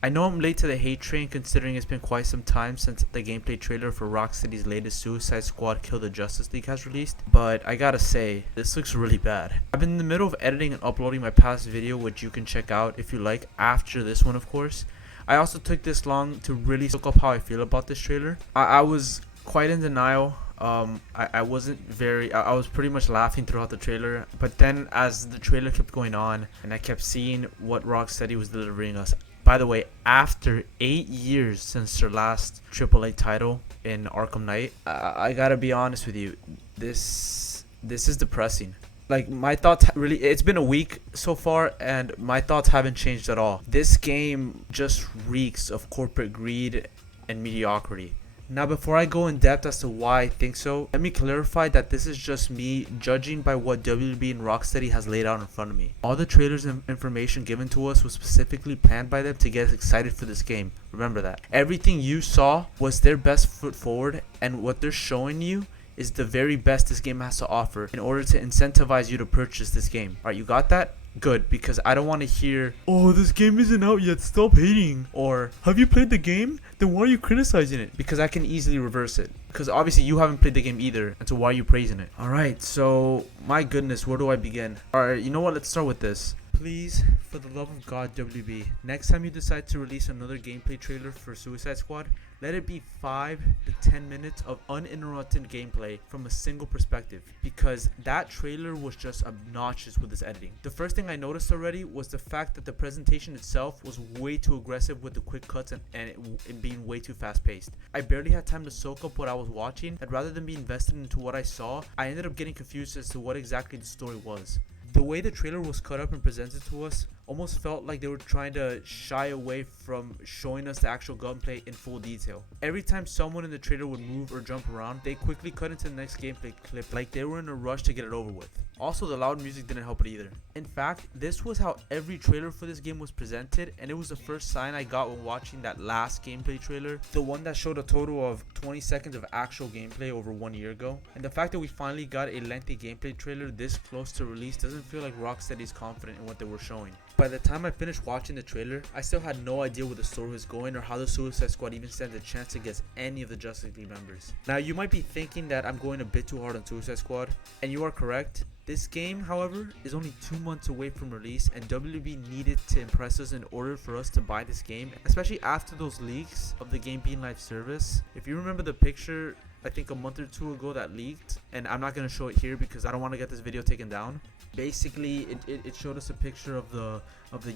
I know I'm late to the hate train considering it's been quite some time since the gameplay trailer for Rocksteady's latest Suicide Squad Kill the Justice League has released, but I gotta say, this looks really bad. I've been in the middle of editing and uploading my past video, which you can check out if you like after this one, of course. I also took this long to really soak up how I feel about this trailer. I was quite in denial. I was pretty much laughing throughout the trailer, but then as the trailer kept going on and I kept seeing what Rocksteady was delivering us, by the way, after 8 years since their last AAA title in Arkham Knight, I gotta be honest with you, this is depressing. Like, my thoughts really, it's been a week so far and my thoughts haven't changed at all. This game just reeks of corporate greed and mediocrity. Now, before I go in depth as to why I think so, let me clarify that this is just me judging by what WB and Rocksteady has laid out in front of me. All the trailers and information given to us was specifically planned by them to get us excited for this game. Remember that. Everything you saw was their best foot forward, and what they're showing you is the very best this game has to offer in order to incentivize you to purchase this game. Alright, you got that? Good, because I don't want to hear, "Oh, this game isn't out yet, stop hating," or "Have you played the game? Then why are you criticizing it?" Because I can easily reverse it. Because obviously you haven't played the game either, and so why are you praising it? Alright, so my goodness, where do I begin? Alright, you know what, let's start with this. Please, for the love of God, WB, next time you decide to release another gameplay trailer for Suicide Squad, let it be 5 to 10 minutes of uninterrupted gameplay from a single perspective, because that trailer was just obnoxious with its editing. The first thing I noticed already was the fact that the presentation itself was way too aggressive with the quick cuts and it being way too fast paced. I barely had time to soak up what I was watching, and rather than be invested into what I saw, I ended up getting confused as to what exactly the story was. The way the trailer was cut up and presented to us almost felt like they were trying to shy away from showing us the actual gunplay in full detail. Every time someone in the trailer would move or jump around, they quickly cut into the next gameplay clip like they were in a rush to get it over with. Also, the loud music didn't help it either. In fact, this was how every trailer for this game was presented, and it was the first sign I got when watching that last gameplay trailer, the one that showed a total of 20 seconds of actual gameplay over 1 year ago. And the fact that we finally got a lengthy gameplay trailer this close to release doesn't feel like Rocksteady's confident in what they were showing. By the time I finished watching the trailer, I still had no idea where the story was going or how the Suicide Squad even stands a chance against any of the Justice League members. Now, you might be thinking that I'm going a bit too hard on Suicide Squad, and you are correct. This game, however, is only 2 months away from release, and WB needed to impress us in order for us to buy this game, especially after those leaks of the game being live service. If you remember the picture, I think a month or two ago that leaked, and I'm not going to show it here because I don't want to get this video taken down. Basically, it showed us a picture of the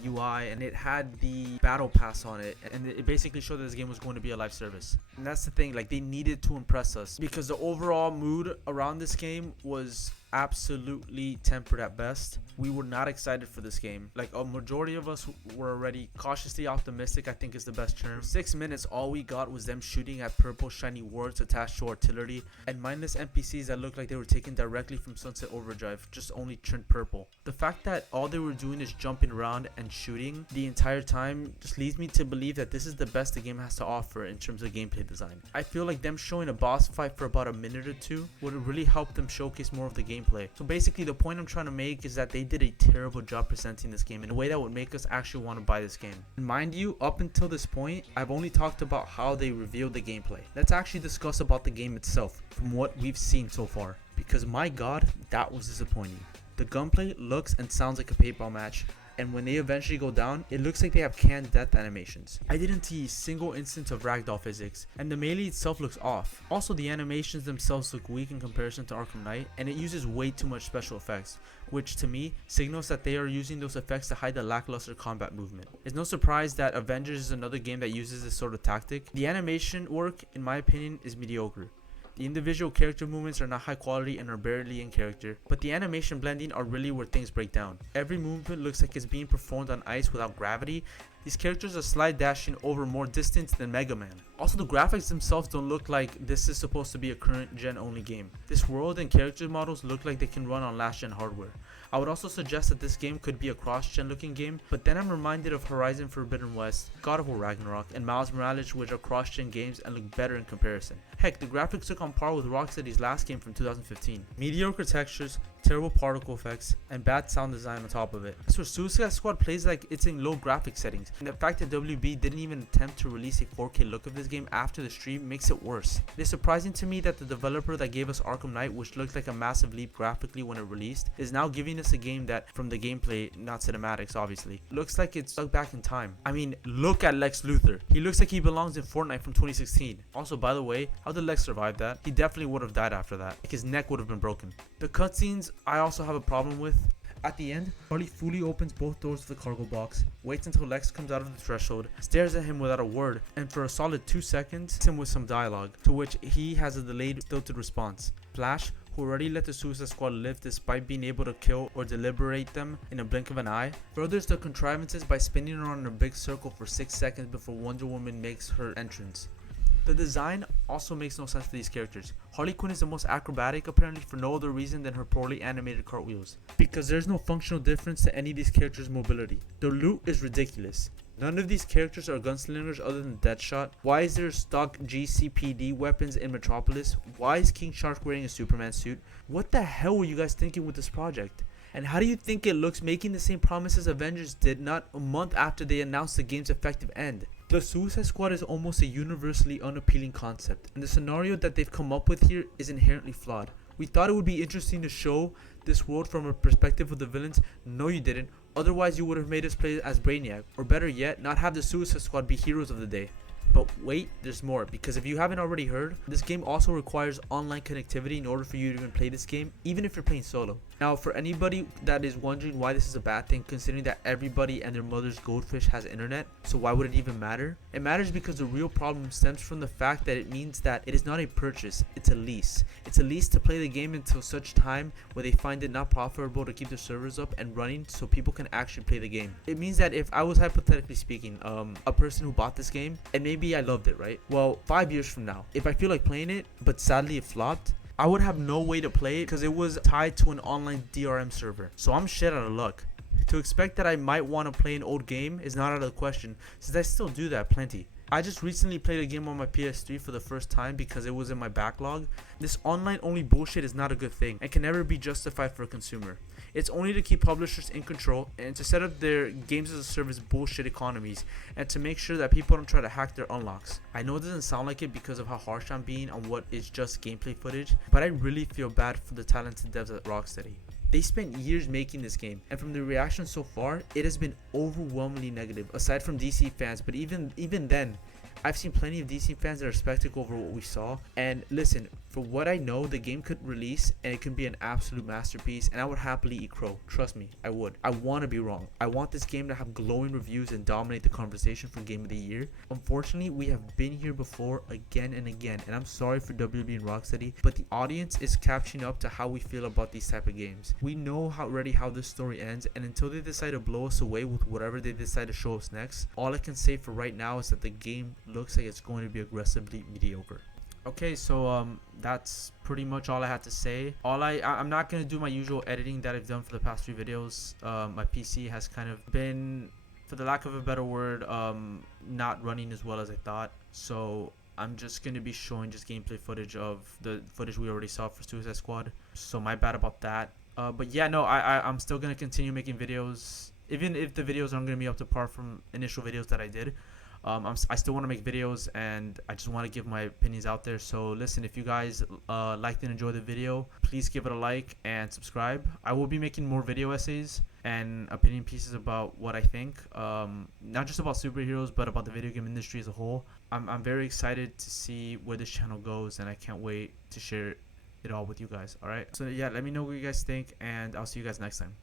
UI, and it had the battle pass on it, and it basically showed that this game was going to be a live service. And that's the thing, like, they needed to impress us because the overall mood around this game was absolutely tempered at best. We were not excited for this game. Like, a majority of us were already cautiously optimistic, I think is the best term. For 6 minutes, all we got was them shooting at purple shiny wards attached to artillery and mindless NPCs that looked like they were taken directly from Sunset Overdrive, just only turned purple. The fact that all they were doing is jumping around and shooting the entire time just leads me to believe that this is the best the game has to offer in terms of gameplay design. I feel like them showing a boss fight for about a minute or two would have really helped them showcase more of the gameplay. So basically, the point I'm trying to make is that they did a terrible job presenting this game in a way that would make us actually want to buy this game. And mind you, up until this point, I've only talked about how they revealed the gameplay. Let's actually discuss about the game itself from what we've seen so far, because my god, that was disappointing. The gunplay looks and sounds like a paintball match, and when they eventually go down, it looks like they have canned death animations. I didn't see a single instance of ragdoll physics, and the melee itself looks off. Also, the animations themselves look weak in comparison to Arkham Knight, and it uses way too much special effects, which to me signals that they are using those effects to hide the lackluster combat movement. It's no surprise that Avengers is another game that uses this sort of tactic. The animation work, in my opinion, is mediocre. The individual character movements are not high quality and are barely in character, but the animation blending are really where things break down. Every movement looks like it's being performed on ice without gravity. These characters are slide dashing over more distance than Mega Man. Also, the graphics themselves don't look like this is supposed to be a current gen only game. This world and character models look like they can run on last gen hardware. I would also suggest that this game could be a cross-gen looking game, but then I'm reminded of Horizon Forbidden West, God of War Ragnarok, and Miles Morales, which are cross-gen games and look better in comparison. Heck, the graphics look on par with Rocksteady's last game from 2015. Mediocre textures, terrible particle effects, and bad sound design on top of it. So Suicide Squad plays like it's in low graphic settings, and the fact that WB didn't even attempt to release a 4K look of this game after the stream makes it worse. It is surprising to me that the developer that gave us Arkham Knight, which looked like a massive leap graphically when it released, is now giving us a game that, from the gameplay, not cinematics obviously, looks like it's stuck back in time. I mean, look at Lex Luthor. He looks like he belongs in Fortnite from 2016. Also, by the way, how did Lex survive that? He definitely would have died after that. Like, his neck would have been broken. The cutscenes I also have a problem with. At the end, Harley fully opens both doors of the cargo box, waits until Lex comes out of the threshold, stares at him without a word, and for a solid 2 seconds, hits him with some dialogue, to which he has a delayed, stilted response. Flash, who already let the Suicide Squad live despite being able to kill or deliberate them in a blink of an eye, furthers the contrivances by spinning around in a big circle for 6 seconds before Wonder Woman makes her entrance. The design also makes no sense for these characters. Harley Quinn is the most acrobatic apparently for no other reason than her poorly animated cartwheels, because there's no functional difference to any of these characters' mobility. The loot is ridiculous. None of these characters are gunslingers other than Deadshot. Why is there stock GCPD weapons in Metropolis? Why is King Shark wearing a Superman suit? What the hell were you guys thinking with this project? And how do you think it looks making the same promises Avengers did not a month after they announced the game's effective end? The Suicide Squad is almost a universally unappealing concept, and the scenario that they've come up with here is inherently flawed. We thought it would be interesting to show this world from a perspective of the villains. No, you didn't. Otherwise, you would have made us play as Brainiac, or better yet, not have the Suicide Squad be heroes of the day. But wait, there's more, because if you haven't already heard, this game also requires online connectivity in order for you to even play this game, even if you're playing solo. Now, for anybody that is wondering why this is a bad thing, considering that everybody and their mother's goldfish has internet, so why would it even matter? It matters because the real problem stems from the fact that it means that it is not a purchase, it's a lease. It's a lease to play the game until such time where they find it not profitable to keep their servers up and running so people can actually play the game. It means that if I was hypothetically speaking, a person who bought this game, and maybe I loved it, right? Well, 5 years from now, if I feel like playing it, but sadly it flopped, I would have no way to play it because it was tied to an online DRM server. So I'm shit out of luck. To expect that I might want to play an old game is not out of the question, since I still do that plenty. I just recently played a game on my PS3 for the first time because it was in my backlog. This online only bullshit is not a good thing and can never be justified for a consumer. It's only to keep publishers in control and to set up their games as a service bullshit economies and to make sure that people don't try to hack their unlocks. I know it doesn't sound like it because of how harsh I'm being on what is just gameplay footage, but I really feel bad for the talented devs at Rocksteady. They spent years making this game, and from the reaction so far, it has been overwhelmingly negative, aside from DC fans, but even then, I've seen plenty of DC fans that are skeptical over what we saw, and listen, for what I know, the game could release and it could be an absolute masterpiece, and I would happily eat crow. Trust me, I would. I want to be wrong. I want this game to have glowing reviews and dominate the conversation for Game of the Year. Unfortunately, we have been here before again and again, and I'm sorry for WB and Rocksteady, but the audience is catching up to how we feel about these type of games. We know already how this story ends, and until they decide to blow us away with whatever they decide to show us next, all I can say for right now is that the game looks like it's going to be aggressively mediocre. Okay, so that's pretty much all I had to say. I'm not gonna do my usual editing that I've done for the past few videos. My PC has kind of been, for the lack of a better word, not running as well as I thought. So I'm just gonna be showing just gameplay footage of the footage we already saw for Suicide Squad. So my bad about that. But yeah, no, I'm still gonna continue making videos, even if the videos aren't gonna be up to par from initial videos that I did. I still want to make videos, and I just want to give my opinions out there. So listen, if you guys liked and enjoyed the video, please give it a like and subscribe. I will be making more video essays and opinion pieces about what I think, not just about superheroes, but about the video game industry as a whole. I'm very excited to see where this channel goes, and I can't wait to share it all with you guys. All right, so yeah, let me know what you guys think, and I'll see you guys next time.